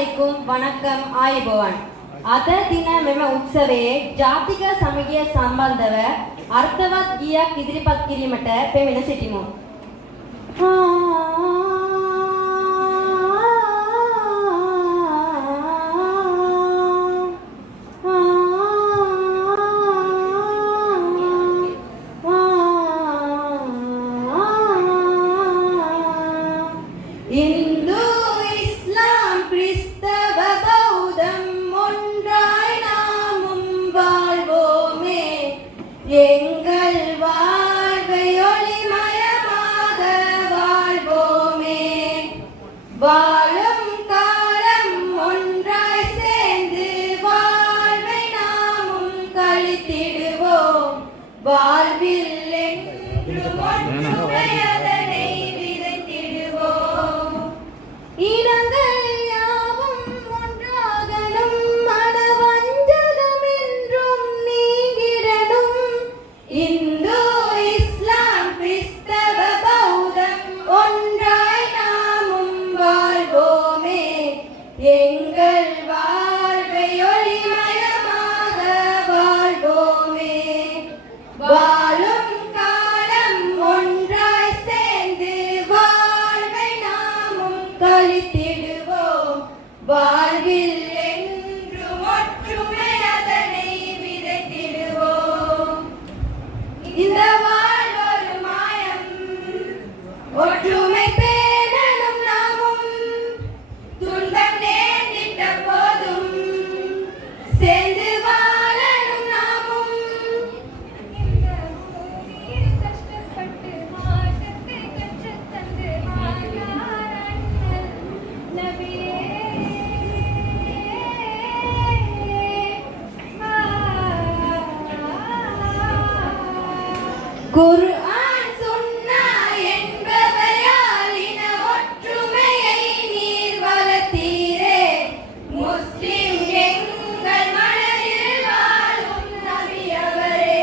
අලයිකුම් වණක්කම් ආයුබෝවන්. අද දින මෙම උත්සවයේ ජාතික සමගිය සම්බන්ධව අර්ථවත් ගීයක් ඉදිරිපත් කිරීමට පෙමිණ සිටිමු. எங்கள் வாழ்வை ஒளிமயமாக வாழ்வோமே, வாழும் காலம் ஒன்றாய் சேர்ந்து வாழ்வை நாமும் கழித்திடுவோம், வாழ்வில் என்றும் ஒற்றுமை அதனை விதைத்திடுவோம். இனங்கள் யாவும் ஒன்றாகணும், மனவஞ்சகம் என்றும் நீங்கிடணும். இந்து இஸ்லாம் கிறிஸ்தவ பௌத்தம் ஒன்றாய் நாமும் வாழ்வோமே, எங்கள் வாழ்வை ஒளிமயமாக வாழ்வோமே, வாழும் காலம் ஒன்றாய் சேர்ந்து வாழ்வை நாமும் கழித்திடுவோம், வாழ்வில் என்றும் ஒற்றுமை அதனை விதைத்திடுவோம். இந்த வாழ்வொரு மாயம், ஒற்றுமை பேணணும் நாமும், துன்பம் நேர்ந்திட்ட போதும் சேர்ந்து வாழணும் நாமும். இந்த பூமியில் கஷ்டப்பட்டு மாற்றத்தை கற்றுத்தந்து வாழ்ந்தார் அண்ணல் நபியே. குர்ஆன் சுன்னா என்பவையால் இன ஒற்றுமையை நீர் வளர்த்தீரே, முஸ்லிம் எங்கள் மனதில் வாழும் நபி அவரே.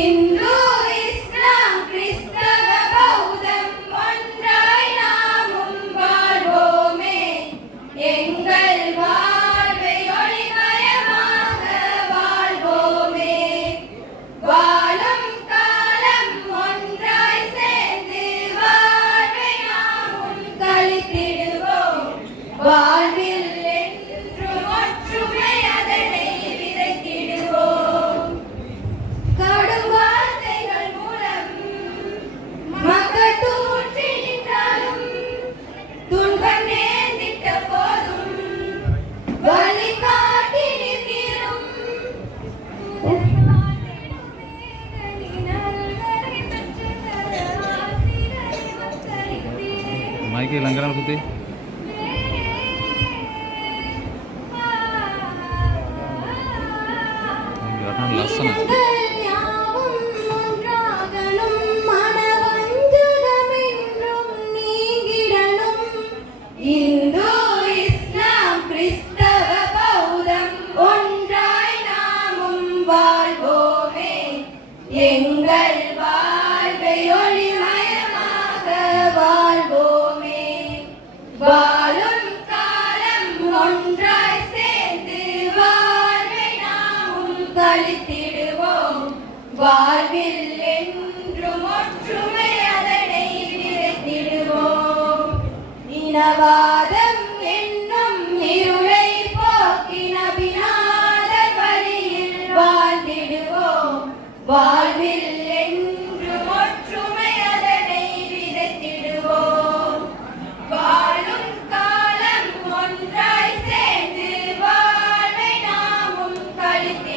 இந்து இஸ்லாம் கிறிஸ்தவ பௌத்தம் ஒன்றாய் நாமும் வாழ்வோமே, எங்கள் வாழ்வை ஒளிமயமாக வாழ்வோமே, வாழும் காலம் ஒன்றாய் சேர்ந்து வாழ்வை நாமும் கழித்திடுவோம், வாழ்வில் என்றும் ஒற்றுமை அதனை விதைத்திடுவோம். கடும் வார்த்தைகள் மூலம் மக்கள் தூற்றி நின்றாலும், துன்பம் நேர்ந்திட்ட போதும் வழிகாட்டி நிற்கிறோம். माइक लंगर कुत्ते लसन இந்து இஸ்லாம் கிறிஸ்தவ பௌத்தம் ஒன்றாய் நாமும் வாழ்வோமே, எங்கள் வாழ்வை ஒளிமயமாக வாழ்வோமே, வாழும் காலம் ஒன்றாய் சேர்ந்து வாழ்வை நாமும் கழித்திடுவோம், வாழ்வில் என்றும் ஒற்றுமை அதனை விதைத்திடுவோம். இனவாதம் என்னும் இருளை போக்கி நபிநாதர் வழியில் வாழ்ந்திடுவோம், வாழ்வில் என்றும் ஒற்றுமை அதனை விதைத்திடுவோம், வாழும் காலம் ஒன்றாய் சேர்ந்து வாழ்வை நாமும் கழித்திடுவோம்.